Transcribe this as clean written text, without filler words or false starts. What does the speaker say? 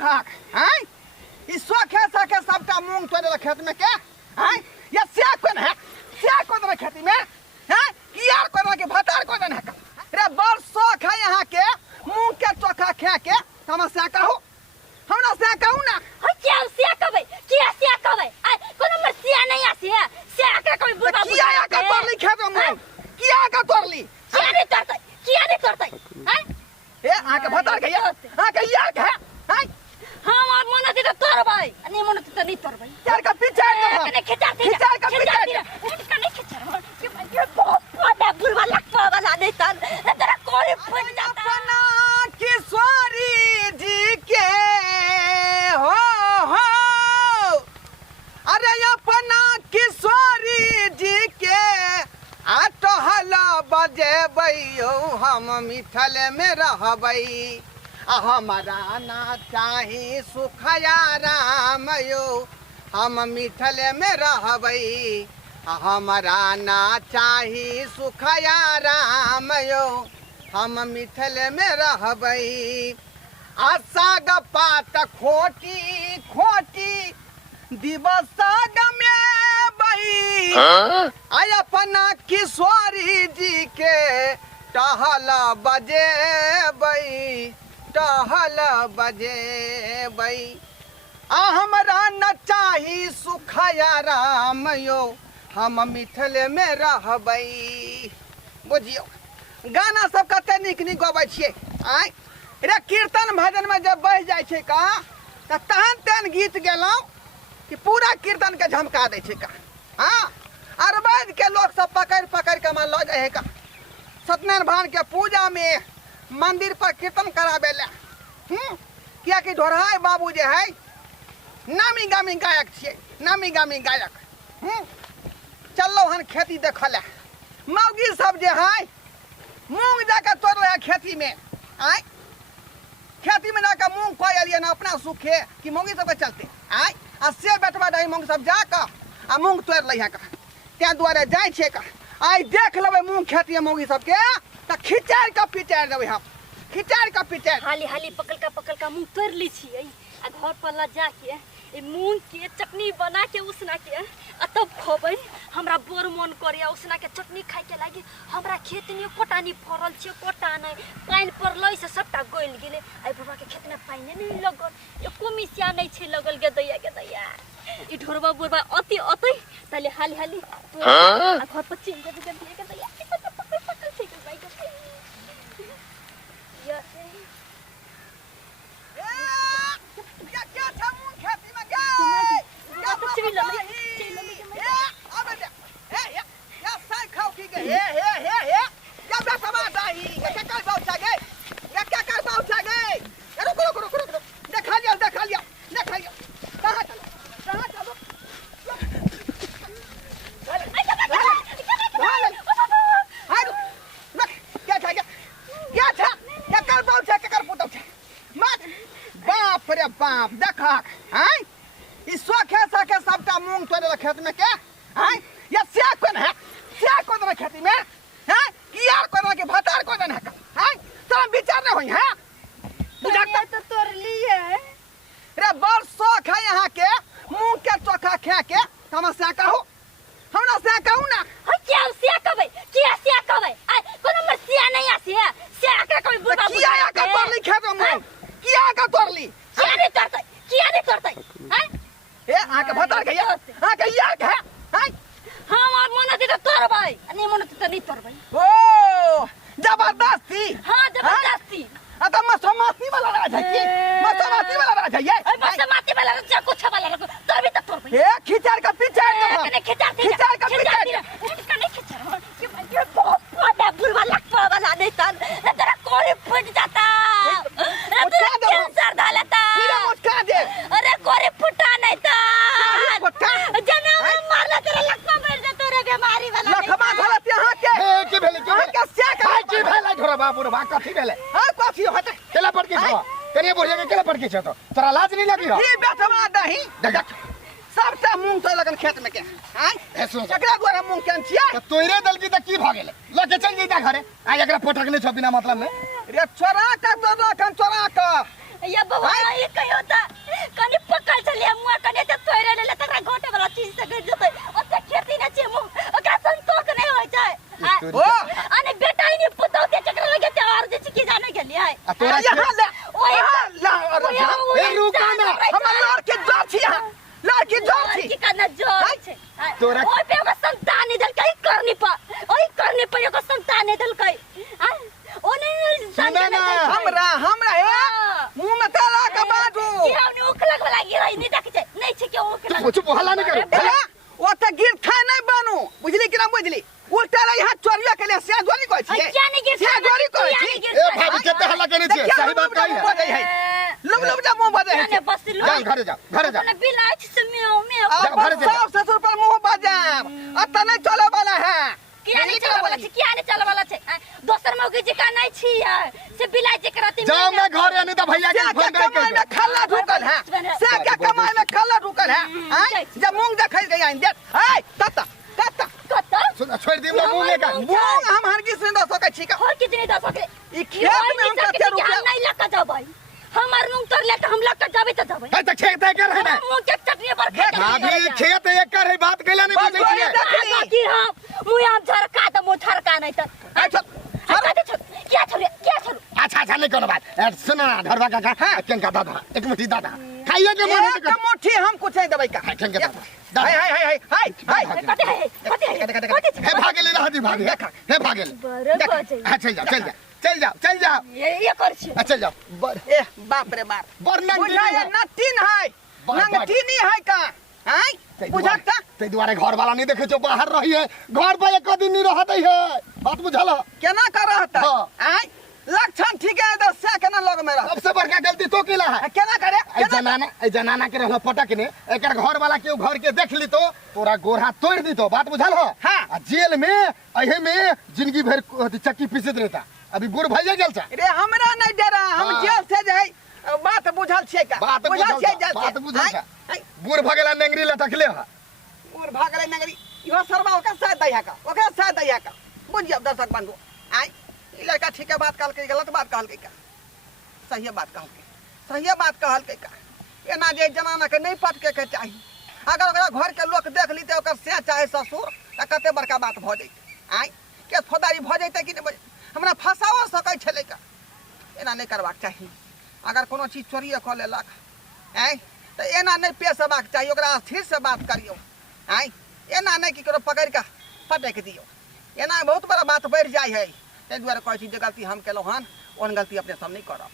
देखा हैं ईश्वर खे सके सबटा मूंग तोड़े खेत में के हैं ये से कोन है से कोन खेती में हैं कियार कोन के भतार कोन है रे बड़ शौक है यहाँ के मूंग के चोखा खे के समस्या कहू हमरा से कहू ना हो क्या से कहबे आ कोनो मसिया नहीं आसी है से का कोई बुढ़ा किया का तोड़ली खेत में मूंग किया का तोड़ली किया नहीं तोड़तै हैं ए आके भतार के आके यार के हैं हम और मन दे तोड़बै नहीं मन तो नहीं तोड़बै यार का पीछे कने खिचा का पीछे कने खिचा ये बहुत बड़ा बुढ़वा लगवा वाला नहीं तेरा कोई फट जाता अपना किशोरी जी के हो अरे अपना किशोरी जी के टहला बजेबैयो हम मिथल में रहबै हमारा ना चाही सुखया राम यो हम मिथल में रहबै हमारा ना चाही सुखया राम यो हम मिथल में रहबै साग पात खोटी खोटी दिवस में बही आय अपना किशोरी जी के टहल बजेबै हमरा न चाही सुखया राम यो हम मिथल में रहबै बुझियो गाना सब कते नीक नीक गबै छियै आय रे कीर्तन भजन में जब बह जाय छै का त तहन तेन गीत गेलौ कि पूरा कीर्तन के झमका दै छै का हां अरबैद के लोग सब पकड़ के मान ल जाय है का सत्यनारायण भगवान के पूजा में मंदिर पर कीर्तन कराबे ले किया कि ढोरहाय बाबू जे है नामी गामी गायक छियै नामी गामी गायक चललो हन खेती देख ले मौगी सब जे है मूंग जाकर तोड़ रहे खेती में आय खेती में जाकर मूंग कोय एलिए ना अपना सुखे कि मूंगी सब के चलते आय आ से बेटवा दही मूंग सब जाकर आ मूंग तोड़ लै है का त्या द्वारे जाय छे का आय देख लेबै मूंग खेती में मौगी सब के त खिचार का पिटार देबै हम खिचार का पिटार हाली पकल का मूंग तोड़ ली छियै आ घर पर ला जाके ए मूंग के चटनी बना के उसना के आ तब खोबै हमरा बोर मन करिया उसना के चटनी खाय के लागी हमरा खेत में कोटानी फरल छै कोटा नै पानी पड़लै से सबटा गइल गेले आई बाबा के खेत में पानी नहीं लगल एको मिसिया नहीं छै लगल के दैया ई ढोरबा बोरबा अति तले हाली आ घर पर चिंग के दैया पकल छै के भाई के या से क्या था मूंग खेती में क्या कुछ भी लगे या साई खाओ की गे हे क्या बेसमा दाही क्या कर पहुंचा गए क्या कर पहुंचा गए रुको देखा लिया कहां चलो क्या कर पहुंचा क्या कर पुतौ मत बाप रे बाप देखा हैं ईश्वर खे सके सबटा मूंग तोड़े खेत में के हैं ये से कोन खेती में हैं कियार कोन के भतार कोन है हैं तोरा विचार न होई है बुझाता तो तोड़ लिए रे बड़ शौक है यहाँ के मूंग के चोखा खे के समस्या कहू हमरा से कहू ना हो क्या से कहबे आ कोनो मसिया नहीं आसी है से का कोई बुढ़ा किया का तोड़ली खेत में मूंग किया का तोड़ली किया नहीं तोड़तै हैं ए आके भतार के आके यार के हैं हम और मन दे तोड़बै नहीं मन तो नहीं तोड़बै ओ जबरदस्ती हां जबरदस्ती आता मसमाती वाला राज है की मसमाती वाला राज है ये मसमाती वाला राज कुछ वाला तोड़ भी तोड़ ए खिचार का पीछे कने खिचार का कने खिचार ये बहुत बड़ा बुढ़वा लगवा वाला नहीं तेरा कोई फट जाता तेरा कैंसर डालता मुटका दे अरे कोई फुटा नहीं था जनम मारला तेरा लगवा बैठ जा तोरे बीमारी वाला लखमा गलत यहां के भेले के से की भेले घोरा बाबू रे कथि भेले हां कथि हटे केला पड़ के छ कने बोलिया के केला पड़ के छ तो तोरा लाज नहीं लगी ये बेटवा दही देख सबटा मूंग तो लगन खेत में के हैं ऐसो एकरा द्वारा मूंग केन छिया तो तोरे दल की त की भ गेले लके चल जइता घरे आ एकरा पटक ले छ बिना मतलब में रे छोरा का तो कन छोरा का ये बाबा ये कहियो त कनी पकड़ चलिए मुआ कने त तोरे ले तकरा घोटे वाला चीज से गिर जते ओते खेती न छे मु ओका संतोष नहीं होय छै ओ अने बेटा ही नहीं पुतो ते चक्र लगे ते और जे की जाने के लिए आ तोरा यहाँ ले ओए ला ए रुका ना हमर लड़के जोर छी लड़की जोर छी की करना जोर छे तोरा ओए पे ओका संतान दल कई करनी पर ओए करनी पर ओका संतान दल कई ओने सुना ना हमरा हे मुंह में ताला का बाजू की हमने उखलक वाला गिरई नहीं देख छे नहीं छे के उखलक चुप हल्ला नहीं कर ओते गिर खाए नहीं बनू बुझली कि ना बुझली उल्टा रही हाथ चोरिया के लिए से जोरी कहै छी क्या नहीं गिर से जोरी कहै छी ए भाभी केते हल्ला करे छे सही बात कही है लम लम जा मुंह बजे ने बस जा घरे जा अपने बिलाच से में अब सास ससुर पर मुंह बजाब अत नहीं चले वाला है किया नहीं चले वाला छे किया नहीं चले वाला छे दोसर मौगी जी का नहीं छी से बिलाय जे करती जाओ मैं घरे नहीं तो भैया के फोन कमाई में खल्ला ढुकल है से क्या कमाई में खल्ला ढुकल है जब मूंग देखै गई देख ए तत सुन छोड़ दी मुंह में का मूंग हम हर किस ने दो सके छी का और कितने दो सके ई खेत में हम कते रुपया नहीं लग जा भाई हमार मूंग तोड़ ले तो हम लग जाबे तो जाबे है तो खेत है कर है ना मूंग के चटनी पर खेत भाभी खेत एक कर है बात कहला नहीं बुझै छियै बाकी हम मुंह हम झरका तो मुंह झरका नहीं तो क्या छोड़ अच्छा नहीं कोनो बात सुन ना धरवा काका केन का दादा एक मुट्ठी दादा खाइए के मन एक मुट्ठी हम कुछ नहीं देबै का केन का दादा हाय कते है भागेले रहती भागे है भागेले बराबर छै चल जाओ ये कर छी चल जाओ ए बाप रे बाप बरनंग बुझाय ना तीन है नंग तीन है का हैं बुझाता ते दुआरे घर वाला नहीं देखे जो बाहर रही है घर पे एक दिन नहीं रहत है बात बुझल केना कर रहता हैं लक्षण ठीक है तो से केना लग में रह सबसे बड़का गलती तो केला है केना करे ए जनाना के रहल पटक ने एकर घर वाला के घर के देख ली तो तोरा गोरा तोड़ दी तो बात बुझल हो हां जेल में अहे में जिंदगी भर चक्की पीसत रहता अभी गुड़ भइए गेल छ रे हमरा नहीं डरा हम जेल से जाई बात बुझल छियै का बुझल छियै बात बुझल छ गुड़ भगेला नेंगरी लटकले ह गुड़ भगले नेंगरी इहो सरबा ओकर साथ दैया का ओकरा साथ दैया का बुझियो दर्शक बंधु आई ई लड़का ठीक है बात कहल के गलत बात कहल के का सही बात कहल के का एना जे जमाना के नहीं पटके के चाही अगर ओकरा घर के लोग देख ली त ओकर से चाहे ससुर त कते बड़का बात भ जैते आई केस फौदारी भ जैते कि नहीं हमरा फसाओ सकै छले का एना नहीं करबाक चाही अगर कोनो चीज चोरी क लेलक आई त एना नहीं पेश हेबाक चाही ओकरा स्थिर से बात करियो आई एना नहीं कि करो पकड़ के पटक दियो एना बहुत बड़ा बात बढ़ जाय है ते दुआरे कहै छी जे गलती हम केलौ हन ओन गलती अपने सब नहीं करब